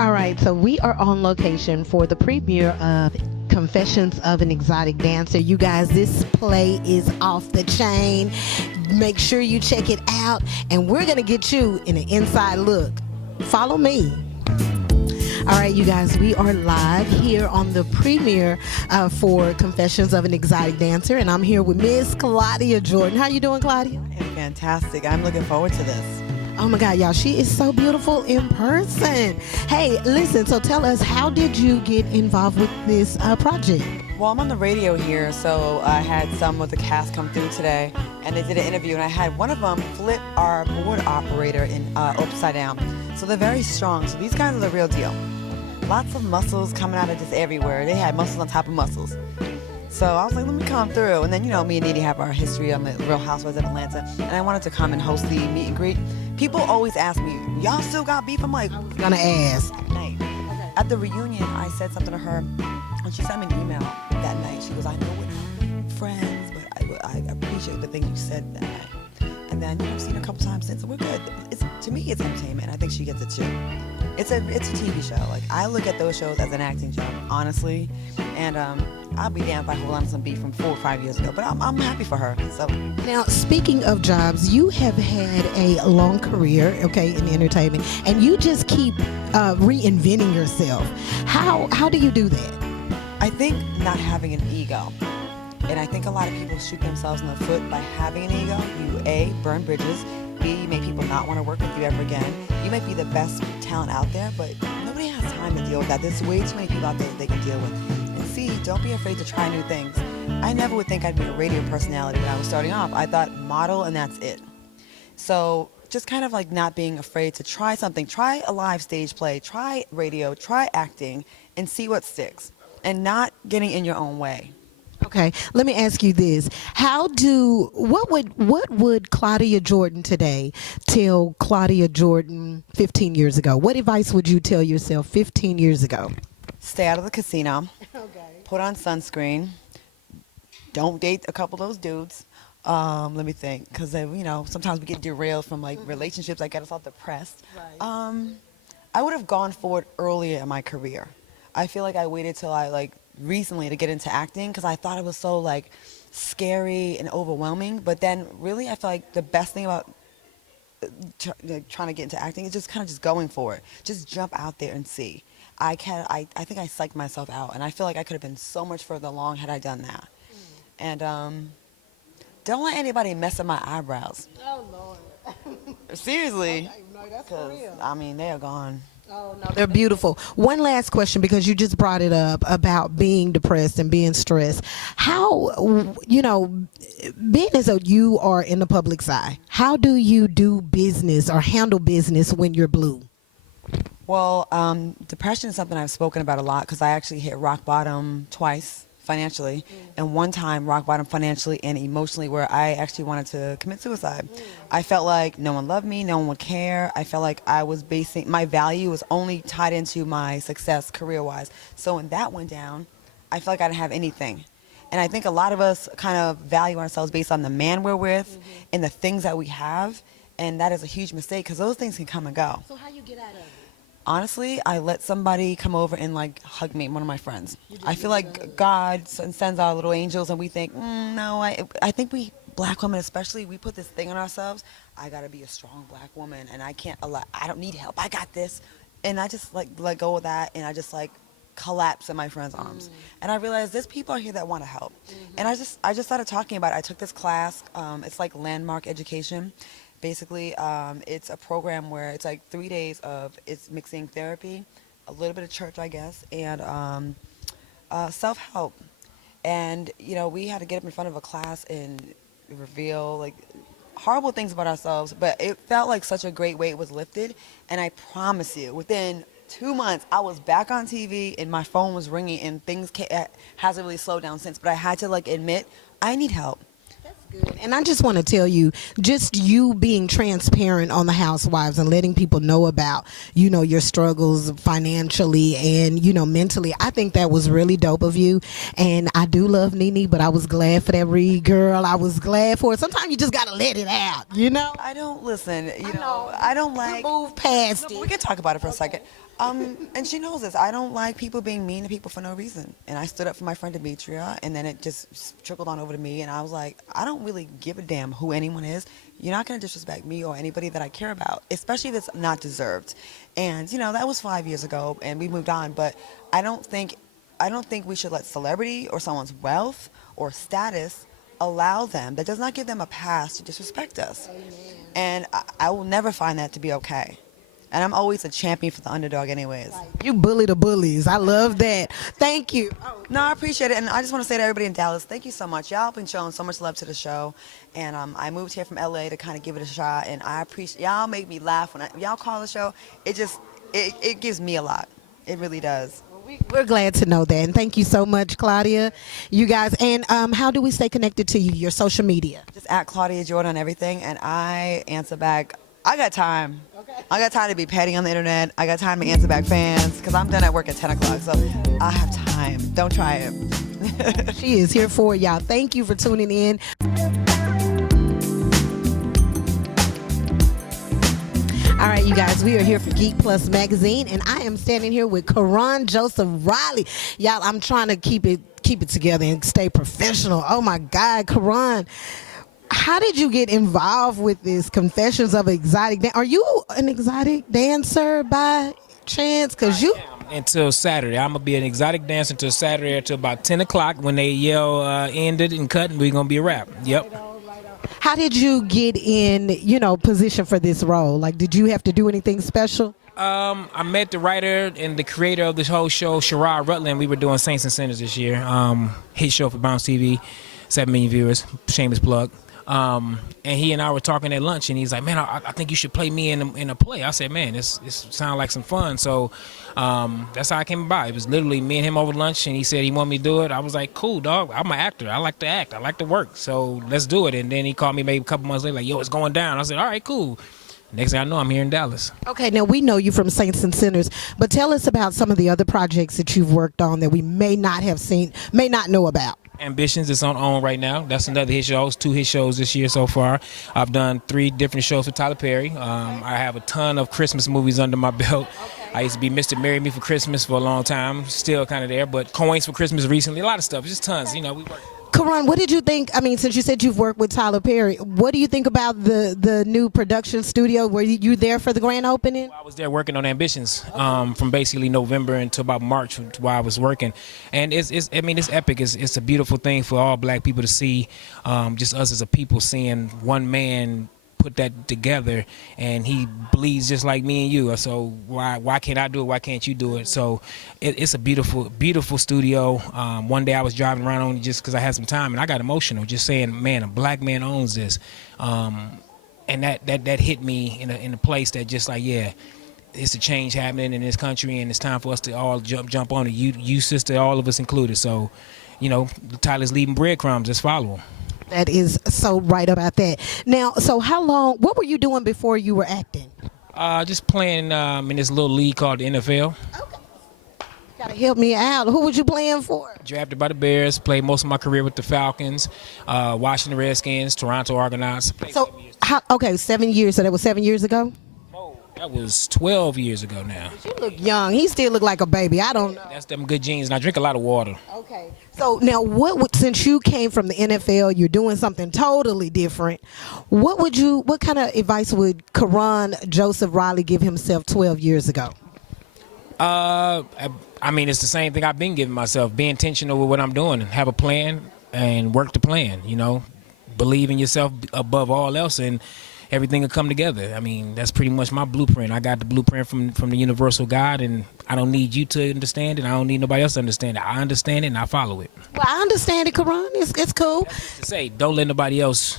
All right, so we are on location for the premiere of Confessions of an Exotic Dancer. You guys, this play is off the chain. Make sure you check it out, and we're going to get you in an inside look. Follow me. All right, you guys, we are live here on the premiere for Confessions of an Exotic Dancer, and I'm here with Miss Claudia Jordan. How you doing, Claudia? I am fantastic. I'm looking forward to this. Oh my God, y'all, she is so beautiful in person. Hey, listen, so tell us, how did you get involved with this project? Well, I'm on the radio here, so I had some of the cast come through today, and they did an interview, and I had one of them flip our board operator in upside down. So they're very strong. So these guys are the real deal. Lots of muscles coming out of just everywhere. They had muscles on top of muscles. So I was like, let me come through. And then, you know, me and Needy have our history on the Real Housewives of Atlanta, and I wanted to come and host the meet and greet. People always ask me, y'all still got beef? I'm like, I was gonna ask. night. At the reunion, I said something to her, and she sent me an email that night. She goes, I know we're not friends, but I appreciate the thing you said that night. And then, you know, I've seen her a couple times since, and we're good. To me, it's entertainment. I think she gets it too. It's a TV show. Like, I look at those shows as an acting job, honestly. And I'll be damned if I hold on to some beef from 4 or 5 years ago. But I'm happy for her. So now, speaking of jobs, you have had a long career, okay, in entertainment, and you just keep reinventing yourself. How do you do that? I think not having an ego. And I think a lot of people shoot themselves in the foot by having an ego. You, A, burn bridges. B, you make people not want to work with you ever again. You might be the best talent out there, but nobody has time to deal with that. There's way too many people out there that they can deal with. And C, don't be afraid to try new things. I never would think I'd be a radio personality when I was starting off. I thought model and that's it. So just kind of like not being afraid to try something. Try a live stage play, try radio, try acting, and see what sticks. And not getting in your own way. Okay, let me ask you this: what would Claudia Jordan today tell Claudia Jordan 15 years ago? What advice would you tell yourself 15 years ago? Stay out of the casino. Okay. Put on sunscreen. Don't date a couple of those dudes. Let me think, because you know, sometimes we get derailed from like relationships that get us all depressed. Right. I would have gone forward earlier in my career. I feel like I waited till I like recently to get into acting because I thought it was so like scary and overwhelming. But then really I feel like the best thing about trying to get into acting is just kind of just going for it. Just jump out there and see. I think I psyched myself out, and I feel like I could have been so much further along had I done that. And don't let anybody mess up my eyebrows. Oh Lord. Seriously. Okay, no, that's for real. I mean, they are gone. Oh no, they're beautiful. One last question, because you just brought it up about being depressed and being stressed. How, you know, being as though you are in the public's eye, how do you do business or handle business when you're blue? Well, depression is something I've spoken about a lot because I actually hit rock bottom twice financially, and one time rock bottom financially and emotionally, where I actually wanted to commit suicide. I felt like no one loved me, no one would care. I felt like I was basing my value was only tied into my success career-wise. So when that went down, I felt like I didn't have anything. And I think a lot of us kind of value ourselves based on the man we're with and the things that we have, and that is a huge mistake because those things can come and go. So how you get out of it? Honestly, I let somebody come over and like hug me, one of my friends. I feel like God sends our little angels, and we think, no, I think we, black women especially, we put this thing on ourselves. I gotta be a strong black woman, and I don't need help. I got this. And I just like let go of that, and I just like collapse in my friend's arms. And I realized there's people out here that want to help. And I just started talking about it. I took this class. It's like landmark education. Basically, it's a program where it's like 3 days of it's mixing therapy, a little bit of church, I guess, and self-help. And, you know, we had to get up in front of a class and reveal, like, horrible things about ourselves. But it felt like such a great weight was lifted. And I promise you, within 2 months, I was back on TV and my phone was ringing, and things hasn't really slowed down since. But I had to, like, admit, I need help. Good. And I just want to tell you, just you being transparent on the Housewives and letting people know about, you know, your struggles financially and, you know, mentally, I think that was really dope of you. And I do love Nene, but I was glad for every girl. I was glad for it. Sometimes you just got to let it out, you know? I don't listen, you know, I don't like... Move past No, it. we can talk about it for a second. And she knows this. I don't like people being mean to people for no reason. And I stood up for my friend Demetria, and then it just trickled on over to me. And I was like, I don't really give a damn who anyone is. You're not going to disrespect me or anybody that I care about, especially if it's not deserved. And, you know, that was 5 years ago, and we moved on. But I don't think we should let celebrity or someone's wealth or status allow them. That does not give them a pass to disrespect us. And I will never find that to be okay. And I'm always a champion for the underdog anyways. You bully the bullies. I love that. Thank you. No, I appreciate it. And I just want to say to everybody in Dallas, thank you so much. Y'all been showing so much love to the show. And I moved here from LA to kind of give it a shot. And I appreciate, y'all make me laugh when y'all call the show. It gives me a lot. It really does. We're glad to know that. And thank you so much, Claudia. You guys, and how do we stay connected to you, your social media? Just at Claudia Jordan on everything. And I answer back. I got time. Okay. I got time to be petty on the internet. I got time to answer back fans because I'm done at work at 10 o'clock. So I have time. Don't try it. She is here for y'all. Thank you for tuning in. All right, you guys, we are here for Geek Plus Magazine, and I am standing here with Karan Joseph Riley. Y'all, I'm trying to keep it together and stay professional. Oh my God, Karan. How did you get involved with this Confessions of an Exotic Dancer? Are you an exotic dancer by chance? Because you... Until Saturday. I'm going to be an exotic dancer until Saturday until about 10 o'clock when they yell ended and cut, and we're going to be a wrap. Yep. How did you get in, position for this role? Like, did you have to do anything special? I met the writer and the creator of this whole show, Sherrod Rutland. We were doing Saints and Sinners this year. Hit show for Bounce TV, 7 million viewers, shameless plug. And he and I were talking at lunch, and he's like, man, I think you should play me in a play. I said, man, this sounds like some fun. So that's how I came by. It was literally me and him over lunch, and he said he wanted me to do it. I was like, cool, dog. I'm an actor. I like to act. I like to work. So let's do it. And then he called me maybe a couple months later, like, yo, it's going down. I said, all right, cool. Next thing I know, I'm here in Dallas. Okay, now we know you from Saints and Sinners, but tell us about some of the other projects that you've worked on that we may not have seen, may not know about. Ambitions is on right now. That's another hit show. 2 hit shows this year so far. I've done 3 different shows with Tyler Perry. I have a ton of Christmas movies under my belt. Okay. I used to be Mr. Marry Me for Christmas for a long time. Still kind of there, but Coins for Christmas recently. A lot of stuff. Just tons. We work. Karan, what did you think? I mean, since you said you've worked with Tyler Perry, what do you think about the new production studio? Were you there for the grand opening? Well, I was there working on Ambitions from basically November until about March while I was working. And it's epic. It's a beautiful thing for all black people to see, just us as a people seeing one man put that together, and he bleeds just like me and you. So why can't I do it? Why can't you do it? So it's a beautiful studio. One day I was driving around on it just because I had some time, and I got emotional just saying, man, a black man owns this, and that hit me in a place that just like, yeah, it's a change happening in this country, and it's time for us to all jump on it. You sister, all of us included. So, Tyler's leaving breadcrumbs. Let's follow him. That is so right about that. Now, so what were you doing before you were acting? Just playing in this little league called the NFL. Okay. Gotta help me out. Who was you playing for? Drafted by the Bears. Played most of my career with the Falcons, Washington Redskins, Toronto Argonauts. So, 7 years. So that was 7 years ago? No, that was 12 years ago now. You look young. He still look like a baby. I don't know. That's them good genes, and I drink a lot of water. Okay. So now, since you came from the NFL, you're doing something totally different. What kind of advice would Karan Joseph Riley give himself 12 years ago? It's the same thing I've been giving myself. Be intentional with what I'm doing and have a plan and work the plan. Believe in yourself above all else, and everything will come together. That's pretty much my blueprint. I got the blueprint from the universal God, and I don't need you to understand it. I don't need nobody else to understand it. I understand it, and I follow it. Well, I understand it, Karan. It's cool. That's to say, don't let nobody else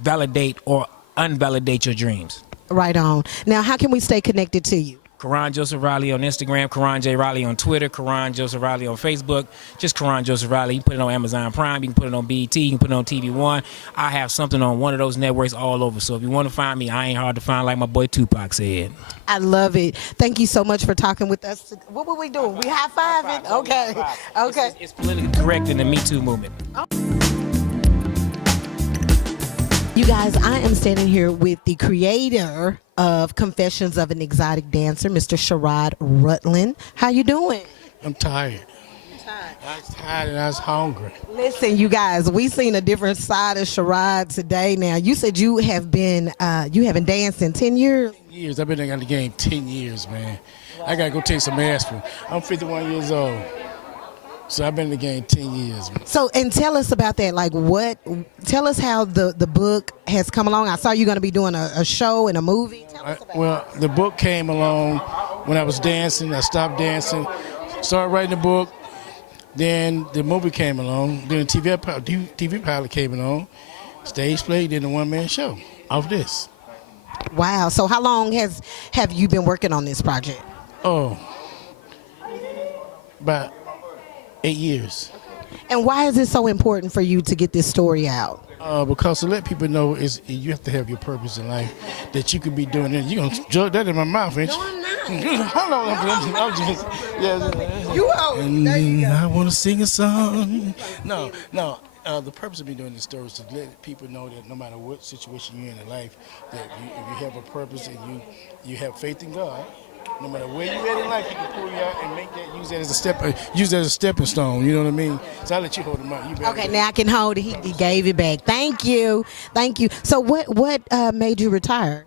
validate or invalidate your dreams. Right on. Now, how can we stay connected to you? Karan Joseph Riley on Instagram, Karan J. Riley on Twitter, Karan Joseph Riley on Facebook, just Karan Joseph Riley. You can put it on Amazon Prime, you can put it on BET, you can put it on TV One. I have something on one of those networks all over. So if you want to find me, I ain't hard to find, like my boy Tupac said. I love it. Thank you so much for talking with us. What were we doing? We high-fiving? Okay. Okay. It's politically correct in the Me Too movement. You guys, I am standing here with the creator of Confessions of an Exotic Dancer, Mr. Sherrod Rutland. How you doing? I'm tired. I was tired and I was hungry. Listen, you guys, we seen a different side of Sherrod today. Now, you said you haven't danced in 10 years. Years. I've been in the game 10 years, man. I gotta go take some aspirin. I'm 51 years old. So I've been in the game 10 years, man. So, and tell us about that. Like, tell us how the book has come along. I saw you're going to be doing a show and a movie. Tell us about Well, the book came along when I was dancing. I stopped dancing, started writing the book. Then the movie came along. Then the TV pilot came along. Stage play, then the one-man show off this. it. Wow. So, how long have you been working on this project? Oh, about 8 years. And why is it so important for you to get this story out? Because to let people know is you have to have your purpose in life that you could be doing it. You're gonna jug that in my mouth, ain't you? No, I'm not. Hold on, I'm just yeah. You out. There you go. I want to sing a song. No. The purpose of me doing this story is to let people know that no matter what situation you're in life, that if you have a purpose and you have faith in God, no matter where you're at in life, He can pull you out and use that as a stepping stone. You know what I mean? So I'll let you hold him out. Okay, now I can hold it. He gave it back. Thank you. So what made you retire?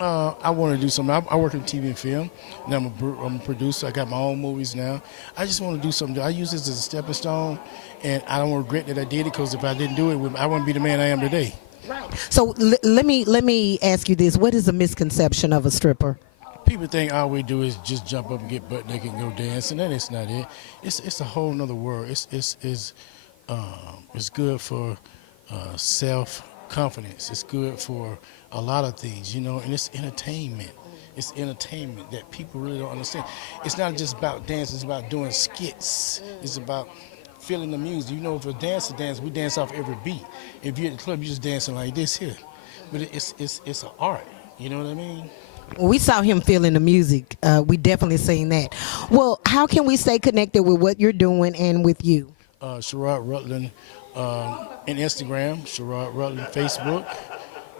I want to do something. I work in TV and film. Now I'm a producer. I got my own movies now. I just want to do something. I use this as a stepping stone, and I don't regret that I did it because if I didn't do it, I wouldn't be the man I am today. Right. So let me ask you this: what is a misconception of a stripper? People think all we do is just jump up and get butt naked and go dance, and that is not it. It's a whole nother world. It's good for self-confidence. It's good for a lot of things, and it's entertainment. It's entertainment that people really don't understand. It's not just about dance. It's about doing skits. It's about feeling the music. If a dancer dance, we dance off every beat. If you're at the club, you're just dancing like this here. But it's an art. You know what I mean? We saw him feeling the music. We definitely seen that. Well, how can we stay connected with what you're doing and with you? Sherrod Rutland in Instagram, Sherrod Rutland, Facebook,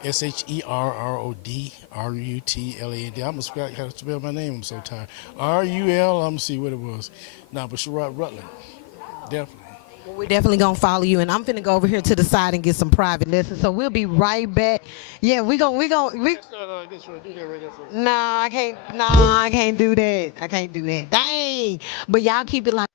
SherrodRutland. I'm going to spell my name. I'm so tired. RUL, I'm going to see what it was. But Sherrod Rutland, definitely. Well, we're definitely gonna follow you, and I'm finna go over here to the side and get some private lessons. So we'll be right back. Yeah, we. No, I can't. No, I can't do that. I can't do that. Dang. But y'all keep it like.